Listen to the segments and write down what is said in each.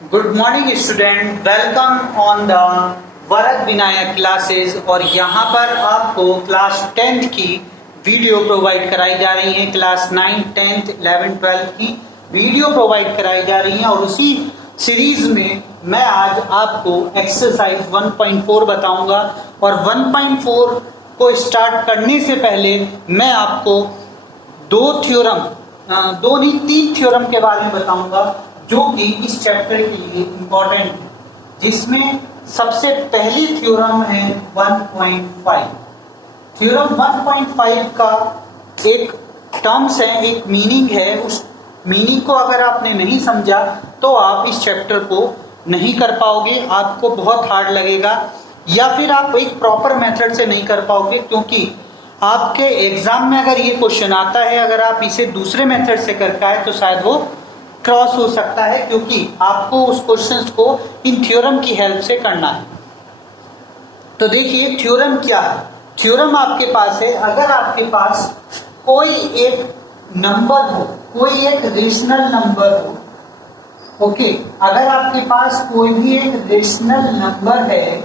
Good morning student, welcome on the Varad Vinayak classes. और यहाँ पर आपको क्लास 10th की वीडियो प्रोवाइड कराई जा रही है। क्लास 9, 10th, 11, 12 की वीडियो प्रोवाइड कराई जा रही है। और उसी सीरीज में मैं आज आपको एक्सरसाइज 1.4 बताऊंगा। और 1.4 को स्टार्ट करने से पहले मैं आपको दो नहीं तीन थ्योरम के बारे में बताऊंगा जो कि इस चैप्टर के लिए इंपॉर्टेंट है, जिसमें सबसे पहली थ्योरम है 1.5। थ्योरम 1.5 का एक टर्म्स है, एक मीनिंग है। उस मीनिंग को अगर आपने नहीं समझा तो आप इस चैप्टर को नहीं कर पाओगे, आपको बहुत हार्ड लगेगा, या फिर आप एक प्रॉपर मेथड से नहीं कर पाओगे। क्योंकि आपके एग्जाम में अगर ये क्वेश्चन आता है, अगर आप इसे दूसरे मेथड से करके आए तो शायद वो क्रॉस हो सकता है, क्योंकि आपको उस क्वेश्चन को इन थ्योरम की हेल्प से करना है। तो देखिए थ्योरम क्या है। थ्योरम आपके पास है, अगर आपके पास कोई एक नंबर हो, कोई एक रेशनल नंबर हो, ओके, अगर आपके पास कोई भी एक रेशनल नंबर है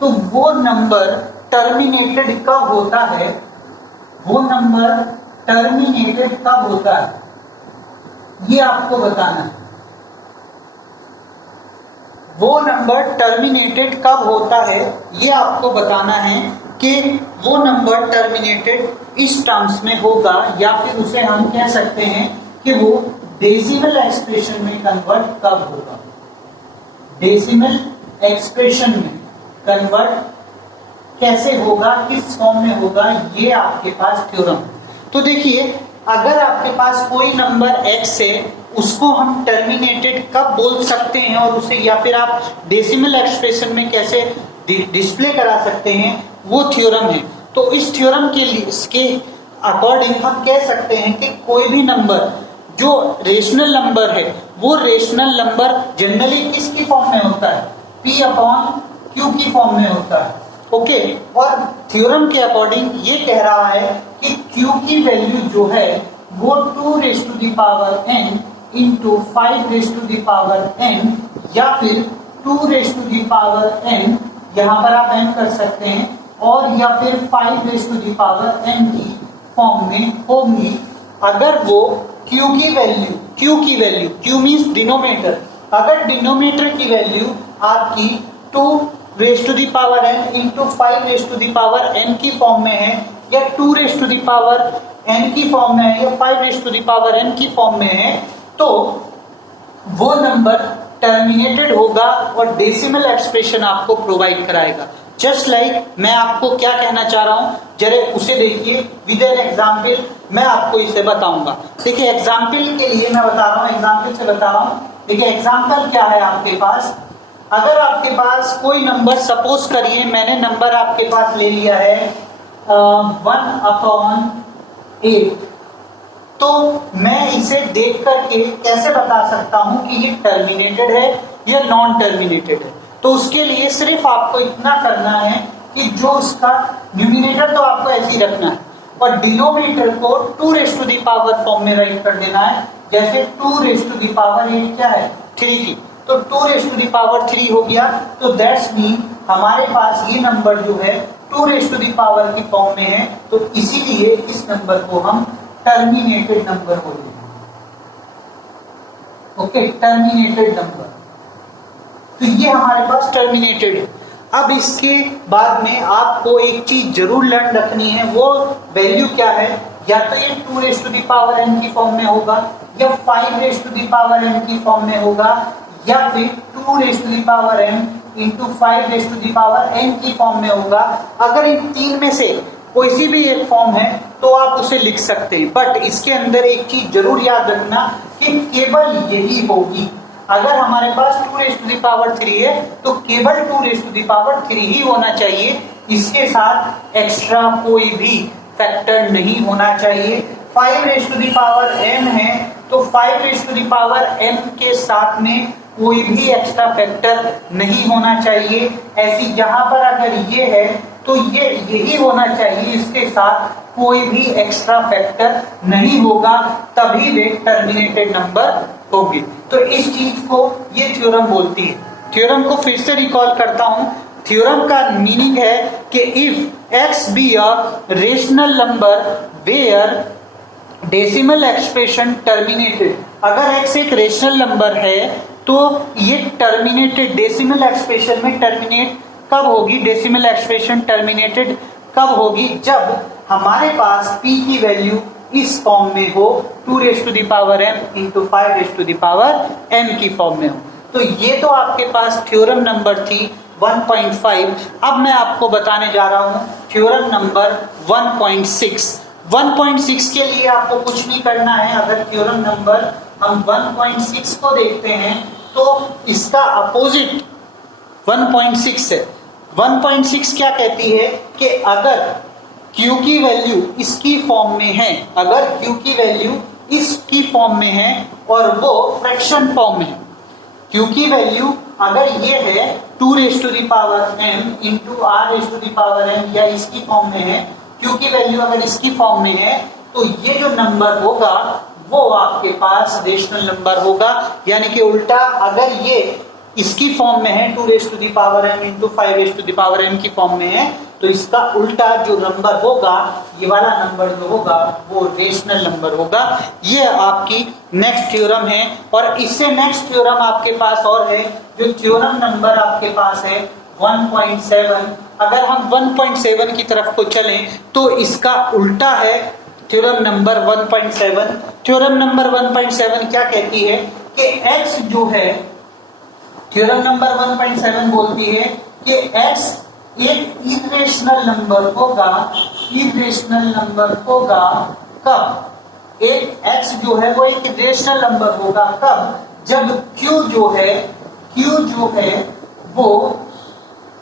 तो वो नंबर टर्मिनेटेड कब होता है, वो नंबर टर्मिनेटेड कब होता है, ये आपको बताना है। वो नंबर टर्मिनेटेड कब होता है ये आपको बताना है कि वो नंबर टर्मिनेटेड इस टर्म्स में होगा, या फिर उसे हम कह सकते हैं कि वो डेसिमल एक्सप्रेशन में कन्वर्ट कब होगा। डेसिमल एक्सप्रेशन में कन्वर्ट कैसे होगा, किस फॉर्म में होगा, ये आपके पास थ्योरम। तो देखिए अगर आपके पास कोई नंबर x है, उसको हम टर्मिनेटेड कब बोल सकते हैं और उसे, या फिर आप डेसिमल एक्सप्रेशन में कैसे डिस्प्ले करा सकते हैं, वो थ्योरम है। तो इस थ्योरम के लिए, इसके अकॉर्डिंग हम कह सकते हैं कि कोई भी नंबर जो रेशनल नंबर है, वो रेशनल नंबर जनरली किसकी फॉर्म में होता है, P/Q की फॉर्म में होता है। ओके, और थ्योरम के अकॉर्डिंग ये कह रहा है कि Q की वैल्यू जो है वो 2n इंटू 5n, या फिर 2n, यहाँ पर आप n कर सकते हैं, और या फिर 5n की फॉर्म में होगी। अगर वो Q की वैल्यू Q मीन्स डिनोमिनेटर, अगर डिनोमिनेटर की वैल्यू आपकी 2n इंटू 5n की फॉर्म में है, या 2n की फॉर्म में है, या 5n की फॉर्म में है, तो वो नंबर टर्मिनेटेड होगा और डेसिमल एक्सप्रेशन आपको प्रोवाइड कराएगा। जस्ट लाइक मैं आपको क्या कहना चाह रहा हूं, जरा उसे देखिए विद एन एग्जाम्पल, मैं आपको इसे बताऊंगा। देखिए एग्जाम्पल के लिए मैं बता रहा हूं, एग्जाम्पल से बता रहा हूं। देखिए एग्जाम्पल क्या है आपके पास, अगर आपके पास कोई नंबर, सपोज करिए मैंने नंबर आपके पास ले लिया है 1/8, तो मैं इसे देख करके कैसे बता सकता हूं कि ये टर्मिनेटेड है या नॉन टर्मिनेटेड है। तो उसके लिए सिर्फ आपको इतना करना है कि जो उसका न्यूमिनेटर तो आपको ऐसे ही रखना है, और डिनोमिनेटर को 2 फॉर्म में राइट कर देना है। जैसे 2 क्या है, 3 की, तो 2 हो गया। तो दैट्स मीन हमारे पास ये नंबर जो है 2 की फॉर्म में है, तो इसीलिए इस नंबर को हम टर्मिनेटेड नंबर बोलते हैं। ओके, टर्मिनेटेड नंबर, तो ये हमारे पास टर्मिनेटेड है। अब इसके बाद में आपको एक चीज जरूर लर्न रखनी है, वो वैल्यू क्या है, या तो ये 2n की फॉर्म में होगा, या 5n की फॉर्म में होगा, या फिर 2n इंटू 5n की फॉर्म में होगा। अगर इन तीन में से कोई सी भी एक फॉर्म है तो आप उसे लिख सकते हैं, बट इसके अंदर एक चीज जरूर याद रखना कि केवल यही होगी। अगर हमारे पास 2 है तो केवल 2 ही होना चाहिए, इसके साथ एक्स्ट्रा कोई भी फैक्टर नहीं होना चाहिए। 5n है तो 5n के साथ में कोई भी एक्स्ट्रा फैक्टर नहीं होना चाहिए। ऐसी जहां पर अगर ये है तो ये यही होना चाहिए, इसके साथ कोई भी एक्स्ट्रा फैक्टर नहीं होगा, तभी वे टर्मिनेटेड नंबर होगी। तो इस चीज को ये थ्योरम बोलती है। थ्योरम को फिर से रिकॉल करता हूं। थ्योरम का मीनिंग है कि if x be a rational number where decimal expression terminated, अगर x एक रेशनल नंबर है तो ये टर्मिनेटेड डेसिमल एक्सप्रेशन में टर्मिनेट कब होगी? डेसिमल एक्सप्रेशन टर्मिनेटेड कब होगी? जब हमारे पास p की वैल्यू इस फॉर्म में हो 2m इंटू 5m की फॉर्म में हो। तो ये तो आपके पास थ्योरम नंबर थी 1.5। अब मैं आपको बताने जा रहा हूं थ्योरम नंबर 1.6। 1.6 के लिए आपको कुछ नहीं करना है। अगर थ्योरम नंबर हम 1.6 को देखते हैं तो इसका अपोजिट 1.6 है। 1.6 क्या कहती है कि अगर Q की वैल्यू इसकी फॉर्म में है, अगर Q की वैल्यू इसकी फॉर्म में है और वो फ्रैक्शन फॉर्म में है, Q की वैल्यू अगर ये है 2m इंटू r या इसकी फॉर्म में है, Q की वैल्यू अगर इसकी फॉर्म में है तो ये जो नंबर होगा वो आपके पास रेशनल नंबर होगा। यानी कि उल्टा, अगर ये इसकी फॉर्म में है 2m इंटू 5m की फॉर्म में है तो इसका उल्टा जो नंबर होगा, ये वाला नंबर जो होगा वो रेशनल नंबर होगा। ये आपकी नेक्स्ट थ्योरम है। और इससे नेक्स्ट थ्योरम आपके पास और है, जो थ्योरम नंबर आपके पास है 1.7। अगर हम 1.7 की तरफ को चलें तो इसका उल्टा है थ्योरम नंबर 1.7। थ्योरम नंबर 1.7 क्या कहती है कि x जो है, थ्योरम नंबर 1.7 बोलती है कि x एक इरेशनल नंबर होगा। इरेशनल नंबर होगा कब? एक x जो है वो एक इरेशनल नंबर होगा कब? जब q जो है वो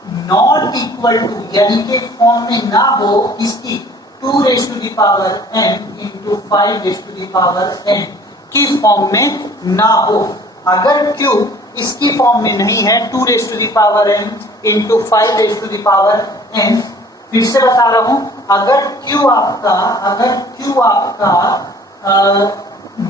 नॉट इक्वल टू, यानी कि फॉर्म में ना हो इसकी 2m इंटू 5m की फॉर्म में ना हो। अगर q इसकी फॉर्म में नहीं है 2m इंटू 5m, फिर से बता रहा हूं, अगर q आपका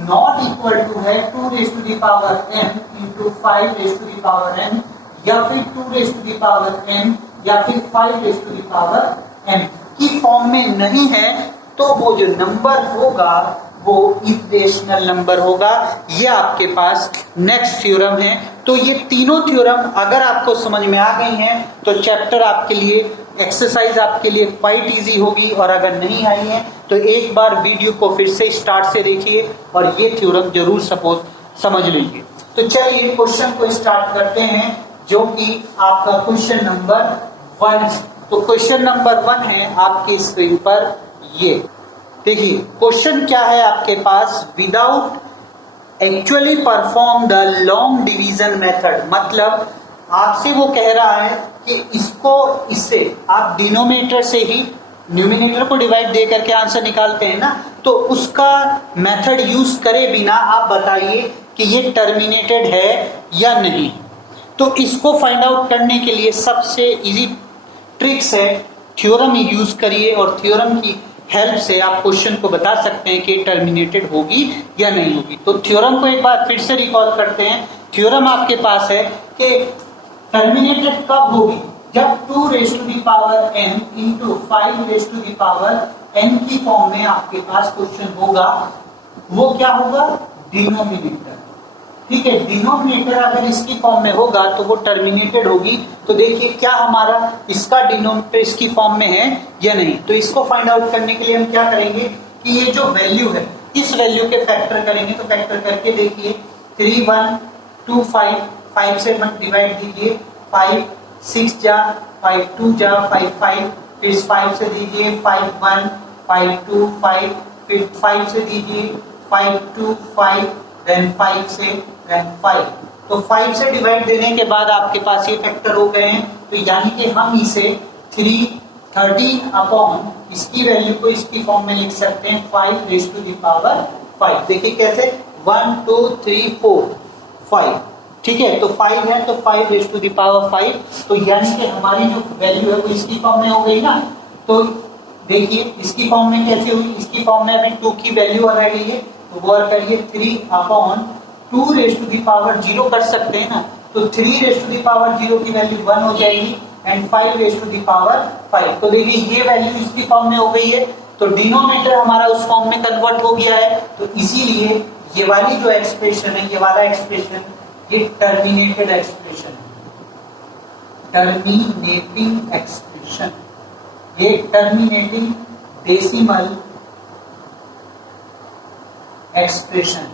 नॉट इक्वल टू है 2m इंटू 5m या फिर 2m या फिर 5m की फॉर्म में नहीं है तो वो जो नंबर होगा वो इरेशनल नंबर होगा। ये आपके पास नेक्स्ट थ्योरम है। तो ये तीनों थ्योरम अगर आपको समझ में आ गई हैं तो चैप्टर आपके लिए, एक्सरसाइज आपके लिए क्वाइट इजी होगी। और अगर नहीं आई है तो एक बार वीडियो को फिर से स्टार्ट से देखिए और ये थ्योरम जरूर समझ लीजिए। तो चलिए क्वेश्चन को स्टार्ट करते हैं, जो कि आपका क्वेश्चन नंबर 1 है। तो क्वेश्चन नंबर 1 है आपकी स्क्रीन पर। ये देखिए क्वेश्चन क्या है आपके पास, without actually perform the long division method. मतलब आपसे वो कह रहा है कि इससे आप डिनोमिनेटर से ही न्यूमिनेटर को डिवाइड दे करके आंसर निकालते हैं ना, तो उसका मेथड यूज करे बिना आप बताइए कि ये टर्मिनेटेड है या नहीं। तो इसको फाइंड आउट करने के लिए सबसे इजी ट्रिक्स है, थ्योरम यूज करिए और थ्योरम की हेल्प से आप क्वेश्चन को बता सकते हैं कि टर्मिनेटेड होगी या नहीं होगी। तो थ्योरम को एक बार फिर से रिकॉल करते हैं। थ्योरम आपके पास है कि टर्मिनेटेड कब होगी? जब 2m इंटू 5m की फॉर्म में आपके पास क्वेश्चन होगा। वो क्या होगा? डिनोमिनेटर। ठीक है, डिनोमिनेटर अगर इसकी फॉर्म में होगा तो वो टर्मिनेटेड होगी। तो देखिए क्या हमारा इसका डिनोमिनेटर इसकी फॉर्म में है या नहीं। तो इसको फाइंड आउट करने के लिए हम क्या करेंगे कि ये जो वैल्यू है इस वैल्यू के फैक्टर करेंगे। तो फैक्टर करके देखिए 3 1 2 5, 5 से डिवाइड दीजिए, 5 6 जा 5 2 जा 5 5, फिर 5 से दीजिए 5 1 5 2 5, फिर 5 से दीजिए 5 2 5, देन 5 से देन 5। तो 5 से डिवाइड देने के बाद आपके पास ये फैक्टर हो गए हैं। तो यानी कि हम इसे 313 अपॉन इसकी वैल्यू को इसकी फॉर्म में लिख सकते हैं 5 देखिए कैसे 1 2 3 4 5। ठीक है, तो 5 है तो 5 तो यानी कि हमारी जो वैल्यू है वो इसकी फॉर्म में हो गई ना। तो देखिए इसकी फॉर्म में कैसे हुई, इसकी फॉर्म में अभी 2 की वैल्यू आ गई है। तो वो करिए 3 upon 2 raise to the power 0 कर सकते हैं ना, तो 3 रेज़ टू द पावर 0 की वैल्यू 1 हो जाएगी and 5 raise to the power 5। तो देखिए ये वैल्यू इसकी फॉर्म में हो गई है, तो डिनोमिनेटर हमारा उस फॉर्म में कन्वर्ट हो गया है। तो इसीलिए ये वाली जो एक्सप्रेशन है, ये वाला एक्सप्रेशन, ये टर्मिनेटेड एक्सप्रेशन है, टर्मिनेटिंग एक्सप्रेशन, ये टर्मिनेटिंग डेसिमल एक्सप्रेशन,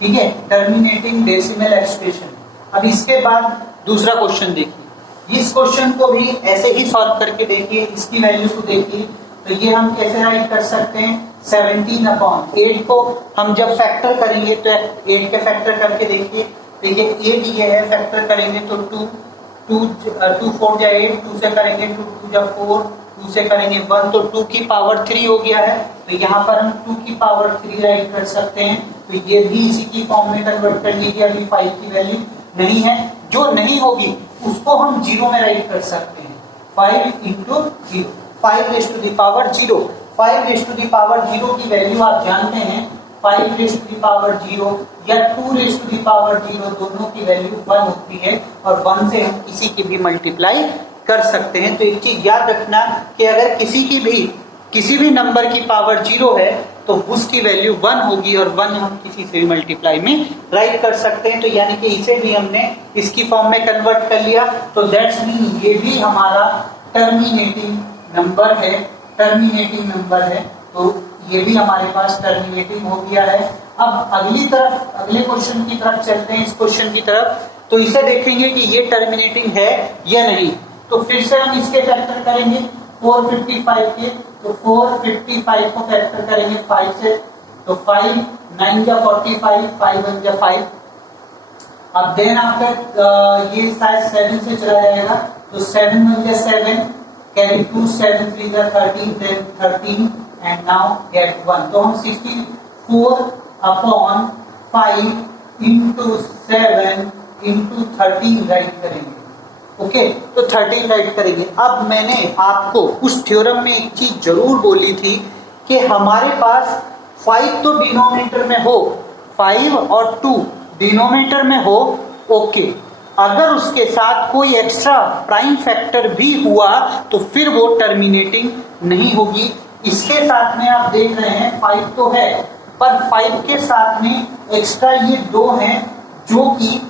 ठीक है, टर्मिनेटिंग डेसिमल एक्सप्रेशन। अब इसके बाद दूसरा क्वेश्चन देखिए, इस क्वेश्चन को भी ऐसे ही सॉल्व करके देखिए, इसकी वैल्यू को देखिए। तो ये हम कैसे राइट कर सकते हैं, 17/8 को हम जब फैक्टर करेंगे तो 8 के फैक्टर करके देखिए, देखिए 8 ये है, फैक्टर करेंगे तो 2 4 जा 8, 2 से करेंगे 2 2 जा 4, 2 से करेंगे 1, तो 2 की पावर 3 हो गया है। तो यहाँ पर हम 2 की पावर 3 राइट कर सकते हैं। तो ये भी इसी की फॉर्म में कन्वर्ट कर लीजिए। अभी 5 की वैल्यू नहीं है, जो नहीं होगी उसको हम 0 में राइट कर सकते हैं, 5 into 0, 5 raise to the power 0। 5 raise to the power 0 की वैल्यू आप जानते हैं, 5 रेज़ टू द पावर 0 या 2 रेज़ टू द पावर 0, दोनों की वैल्यू 1 होती है और 1 से हम किसी की भी मल्टीप्लाई कर सकते हैं। तो एक चीज याद रखना कि अगर किसी भी नंबर की पावर 0 है तो उसकी वैल्यू 1 होगी और 1 हम किसी से भी मल्टीप्लाई में राइट कर सकते हैं। तो यानी कि इसे भी हमने इसकी फॉर्म में कन्वर्ट कर लिया। तो दैट्स मीन ये भी हमारा टर्मिनेटिंग नंबर है, टर्मिनेटिंग नंबर है। तो ये भी हमारे पास टर्मिनेटिंग हो गया है। अब अगले क्वेश्चन की तरफ चलते हैं, इस क्वेश्चन की तरफ। तो इसे देखेंगे कि ये टर्मिनेटिंग है या नहीं। तो फिर से हम इसके फैक्टर करेंगे 455 के, तो 455 को फैक्टर करेंगे 5 से, तो 5 9 या 45, 5 1 या 5। अब देन आफ्टर ये शायद 7 से चला जाएगा, तो 7 1 या 7, कैरी 2, 7 3 या 13, देन 13 एंड नाउ गेट 1। तो हम 64/5 इंटू 7 इंटू 13 राइट करेंगे। ओके, तो 13 राइट करेंगे। अब मैंने आपको उस थ्योरम में एक चीज जरूर बोली थी कि हमारे पास 5 तो डिनोमिनेटर में हो, 5 और 2 डिनोमिनेटर में हो, ओके। अगर उसके साथ कोई एक्स्ट्रा प्राइम फैक्टर भी हुआ तो फिर वो टर्मिनेटिंग नहीं होगी। इसके साथ में आप देख रहे हैं 5 तो है, पर 5 के साथ में एक्स्ट्रा ये 2 हैं जो कि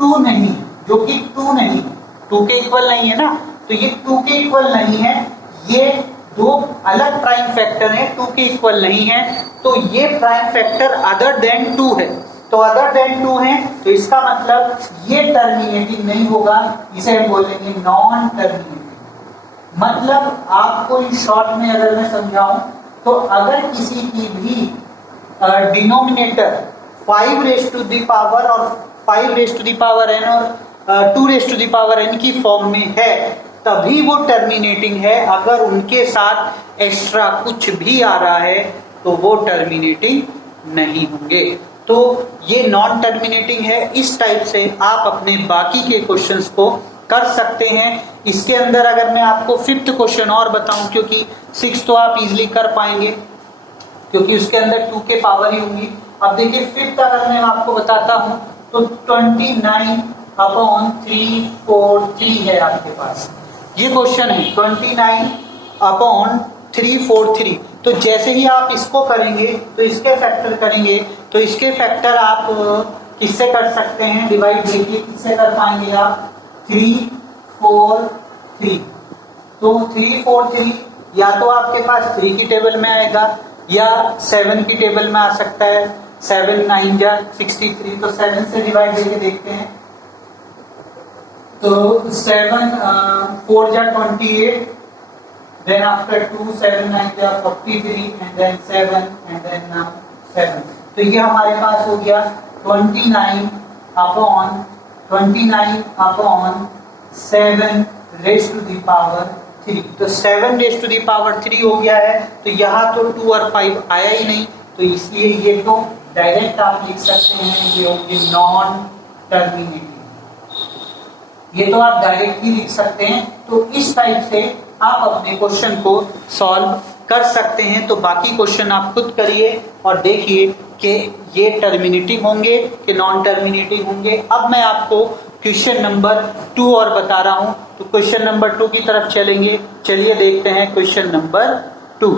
2 नहीं, 2 के इक्वल नहीं है ना। तो ये 2 के इक्वल नहीं है, ये 2 अलग प्राइम फैक्टर हैं, 2 के इक्वल नहीं है। तो ये प्राइम फैक्टर अदर देन 2 है, तो अदर देन 2 है, तो इसका मतलब ये टर्मिनेटिंग नहीं होगा, इसे हम बोलेंगे नॉन टर्मिनेटिंग। मतलब आपको इन शॉर्ट में अगर मैं समझाऊं तो अगर किसी की भी denominator 5 raise to the power और 5 raise to the power n और 2 raise to the power n की फॉर्म में है, तभी वो टर्मिनेटिंग है। अगर उनके साथ एक्स्ट्रा कुछ भी आ रहा है तो वो टर्मिनेटिंग नहीं होंगे। तो ये नॉन टर्मिनेटिंग है। इस टाइप से आप अपने बाकी के क्वेश्चंस को कर सकते हैं। इसके अंदर अगर मैं आपको 5th क्वेश्चन और बताऊं, क्योंकि 6 तो आप इजीली कर पाएंगे क्योंकि उसके अंदर 2 के पावर ही होंगी। अब देखिए 5th अगर मैं आपको बताता हूं तो 29/343 है आपके पास। ये क्वेश्चन है 29/343। तो जैसे ही आप इसको करेंगे तो इसके फैक्टर करेंगे, तो इसके फैक्टर आप किससे कर सकते हैं, डिवाइड देखिए किससे कर पाएंगे आप, 3 4 3। तो 3 4 3 या तो आपके पास 3 की टेबल में आएगा या 7 की टेबल में आ सकता है। 7 9 जा 63, तो 7 से डिवाइड करके देखते हैं। तो 7 4 जा 28, then after 2 7 9 जा 43 and then 7 and then now 7। तो ये हमारे पास हो गया 29/7 रेज़ टू द पावर 3। तो 7 रेज़ टू द पावर 3 हो गया है। तो यहाँ तो 2 और 5 आया ही नहीं, तो इसलिए ये तो डायरेक्ट आप लिख सकते हैं, ये होगी नॉन टर्मिनेटिंग। ये तो आप डायरेक्ट ही लिख सकते हैं। तो इस टाइप से आप अपने क्वेश्चन को सॉल्व कर सकते हैं। तो बाकी क्वेश्चन आप खुद करिए और देखिए कि ये टर्मिनेटिंग होंगे कि नॉन टर्मिनेटिंग होंगे। अब मैं आपको क्वेश्चन नंबर 2 और बता रहा हूं, तो क्वेश्चन नंबर 2 की तरफ चलेंगे। चलिए देखते हैं क्वेश्चन नंबर 2।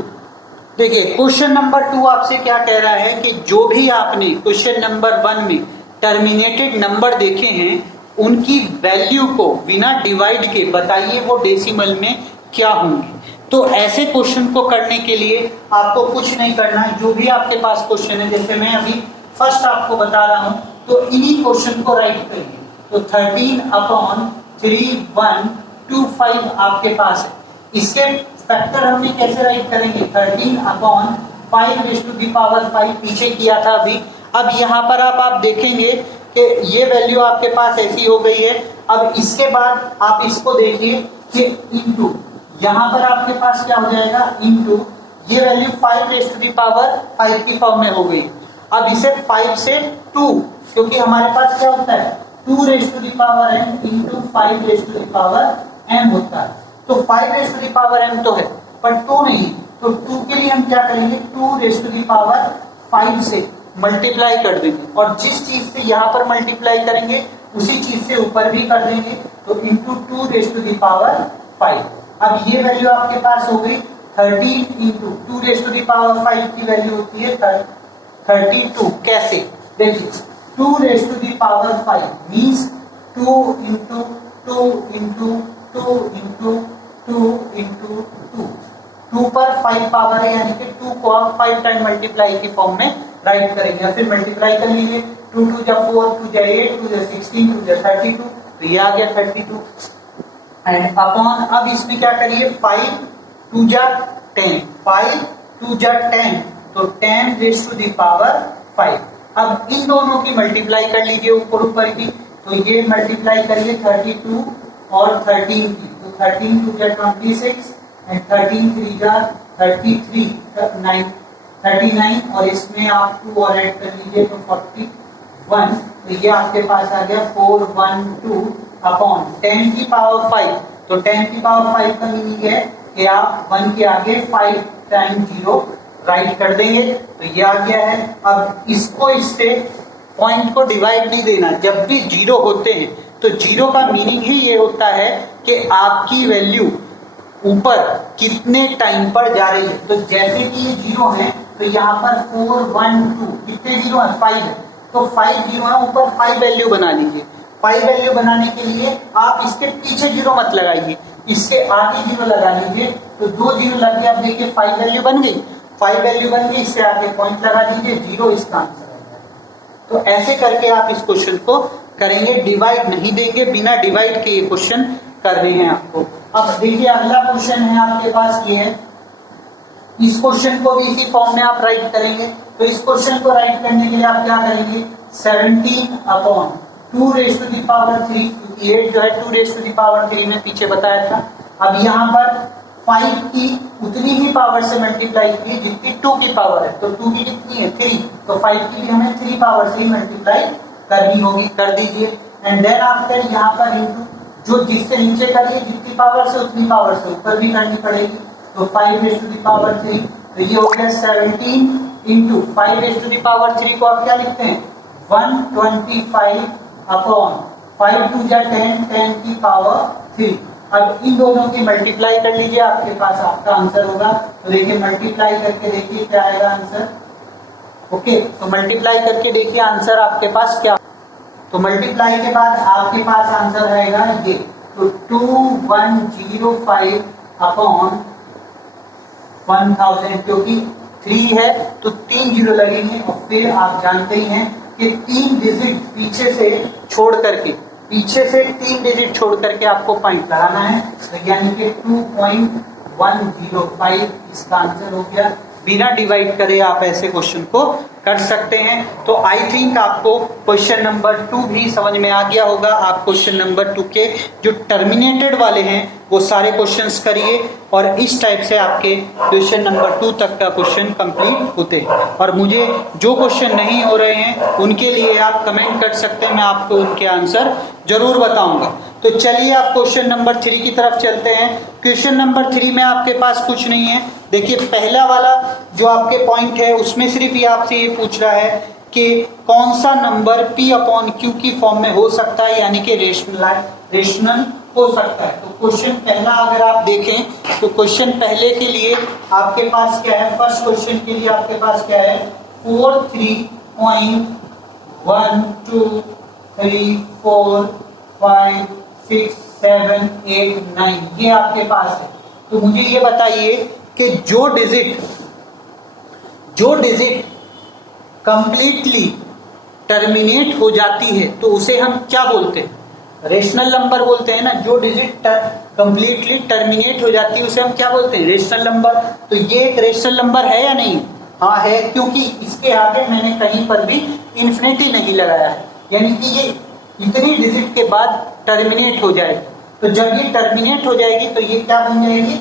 देखिए क्वेश्चन नंबर 2 आपसे क्या कह रहा है कि जो भी आपने क्वेश्चन नंबर 1 में टर्मिनेटेड नंबर देखे हैं उनकी वैल्यू को बिना डिवाइड के बताइए वो डेसिमल में क्या होंगे। तो ऐसे क्वेश्चन को करने के लिए आपको कुछ नहीं करना है, जो भी आपके पास क्वेश्चन है, जैसे मैं अभी फर्स्ट आपको बता रहा हूं, तो इन्हीं क्वेश्चन को राइट करिए। तो 13/3/125 आपके पास है। इसके फैक्टर हमने कैसे राइट करेंगे? 13/5 पीछे किया था अभी। अब यहाँ पर आप देखेंगे कि ये वैल्यू आपके पास ऐसी हो गई है। अब इसके बाद आप इसको देखिए कि इनटू, यहाँ पर आपके पास क्या हो जाएगा? इनटू ये वैल्यू 5 की फॉर्म में हो गई। अब इसे 5 से 2, क्योंकि हमारे पास क्या होता है 2n इंटू 5m होता है। तो 5m तो है पर 2 नहीं, तो 2 के लिए हम क्या करेंगे 2 से मल्टीप्लाई कर देंगे, और जिस चीज से यहाँ पर मल्टीप्लाई करेंगे उसी चीज से ऊपर भी कर देंगे, तो इंटू 2 अब ये वैल्यू आपके पास हो गई 13 इंटू 2 की वैल्यू होती है 32। कैसे? देखिए 2 means 2 into 2 into 2 into 2 into 2 पर 5 पावर है, यानी कि 2 को आप 5 टाइम मल्टीप्लाई की फॉर्म में राइट करेंगे। फिर मल्टीप्लाई कर लीजिए, 2 2 जा 4, 2 जा 8, 2 जा 16, 2 जा 32, तो ये आ गया 32 एंड अपॉन। अब इसमें क्या करिए 5 2 जा 10, 5 2 जा 10, तो 10⁵5। अब इन दोनों की मल्टीप्लाई कर लीजिए ऊपर ऊपर की, तो ये मल्टीप्लाई करिए 32 और 13 की, तो 13 2 जा 26 एंड 13 3 जा 39 और इसमें आप 2 और ऐड कर लीजिए तो 41। तो ये आपके पास आ गया 412 अपॉन 10 की पावर 5। तो 10 की पावर 5 का मीनिंग है कि आप 1 के आगे 5 टाइम 0 राइट कर देंगे, तो ये आ गया है। अब इसको इससे पॉइंट को डिवाइड नहीं देना। जब भी 0 होते हैं तो 0 का मीनिंग ही ये होता है कि आपकी वैल्यू ऊपर कितने टाइम पर जा रही है। तो जैसे कि ये 0 है तो यहाँ पर 4 1 2 कितने 0 है 5 है, तो 5 0 है, ऊपर 5 वैल्यू बना लीजिए। 5 वैल्यू बनाने के लिए आप इसके पीछे 0 मत लगाइए, इसके आगे 0 लगा लीजिए, तो 2 0 लग गए। अब देखिए 5 वैल्यू बन गई, 5 वैल्यू बन गई, इससे आगे पॉइंट लगा दीजिए, 0 इसका आंसर है। तो ऐसे करके आप इस क्वेश्चन को करेंगे, डिवाइड नहीं देंगे, बिना डिवाइड के ये क्वेश्चन करने हैं आपको। अब देखिए अगला क्वेश्चन है आपके पास, ये है। इस क्वेश्चन को भी इसी फॉर्म में आप राइट करेंगे। तो इस क्वेश्चन को राइट करने के लिए आप क्या करेंगे 17/2⁵, क्योंकि 8 जो है 2⁵ में पीछे बताया था। अब यहाँ पर 5 की उतनी ही पावर से मल्टीप्लाई की जितनी 2 की पावर है, तो 2 की कितनी है 3, तो 5 की भी हमें 3 पावर से ही मल्टीप्लाई करनी होगी, कर दीजिए। एंड देन आफ्टर यहाँ पर इंटू, जो जिससे नीचे करिए जितनी पावर से उतनी पावर से ऊपर भी करनी पड़ेगी, तो 5⁵, तो ये हो गया 17 इंटू 5⁵ को आप क्या लिखते हैं 125 अपॉन 5 2 जा 10, 10 की पावर 3। अब इन दोनों की मल्टीप्लाई कर लीजिए, आपके पास आपका आंसर होगा। तो देखिए मल्टीप्लाई करके देखिए क्या आएगा आंसर। ओके, तो मल्टीप्लाई करके देखिए आंसर आपके पास क्या। तो मल्टीप्लाई के बाद आपके पास आंसर आएगा ये, तो 2105 अपॉन 1000, क्योंकि 3 है तो 3 0 लगेंगे। और फिर आप जानते ही हैं कि 3 डिजिट पीछे से छोड़ करके, पीछे से 3 डिजिट छोड़ करके आपको पॉइंट लगाना है, तो यानी कि 2.105 इसका आंसर हो गया। बिना डिवाइड करे आप ऐसे क्वेश्चन को कर सकते हैं। तो आई थिंक आपको क्वेश्चन नंबर 2 भी समझ में आ गया होगा। आप क्वेश्चन नंबर 2 के जो टर्मिनेटेड वाले हैं वो सारे क्वेश्चंस करिए, और इस टाइप से आपके क्वेश्चन नंबर 2 तक का क्वेश्चन कंप्लीट होते हैं। और मुझे जो क्वेश्चन नहीं हो रहे हैं उनके लिए आप कमेंट कर सकते हैं, मैं आपको उनके आंसर जरूर बताऊंगा। तो चलिए आप क्वेश्चन नंबर 3 की तरफ चलते हैं। क्वेश्चन नंबर 3 में आपके पास कुछ नहीं है। देखिए पहला वाला जो आपके पॉइंट है उसमें सिर्फ ये आपसे ये पूछ रहा है कि कौन सा नंबर P अपॉन Q की फॉर्म में हो सकता है, यानी कि रेशनल हो सकता है। तो क्वेश्चन पहला अगर आप देखें तो क्वेश्चन पहले के लिए आपके पास क्या है, फर्स्ट क्वेश्चन के लिए आपके पास क्या है 4 3.1 2 3 4 5 6 7 8 9 ये आपके पास है। तो मुझे ये बताइए कि जो डिजिट कंप्लीटली टर्मिनेट हो जाती है तो उसे हम क्या बोलते हैं, रेशनल नंबर बोलते हैं ना। जो डिजिट कंप्लीटली टर्मिनेट हो जाती है उसे हम क्या बोलते हैं, रेशनल नंबर। तो ये एक रेशनल नंबर है या नहीं? हाँ है, क्योंकि इसके आगे मैंने कहीं पर भी इन्फिनिटी नहीं लगाया है, यानी कि ये इतनी डिजिट के बाद टर्मिनेट हो जाएगी। तो जब ये टर्मिनेट हो जाएगी तो ये क्या बन जाएगी,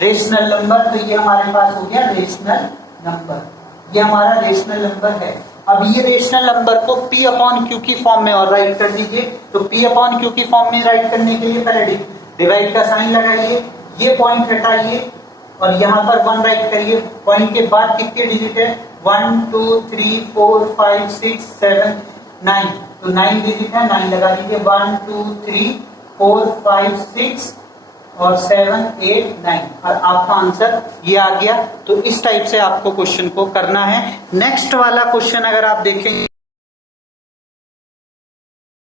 रेशनल नंबर। तो ये हमारे पास हो गया रेशनल नंबर, ये हमारा रेशनल नंबर है। अब ये रेशनल नंबर को P अपॉन Q की फॉर्म में और राइट कर दीजिए। तो P अपॉन Q की फॉर्म में राइट करने के लिए पहले डिवाइड का साइन लगाइए, ये पॉइंट हटाइए और यहाँ पर 1 राइट करिए। पॉइंट के बाद कितने डिजिट है, 1 2 3 4 5 6 7 9, तो 9 डिजिट है, 9 लगा दीजिए। 1 2 3 4 5 6 और 7 8 9 और आपका आंसर ये आ गया। तो इस टाइप से आपको क्वेश्चन को करना है। नेक्स्ट वाला क्वेश्चन अगर आप देखेंगे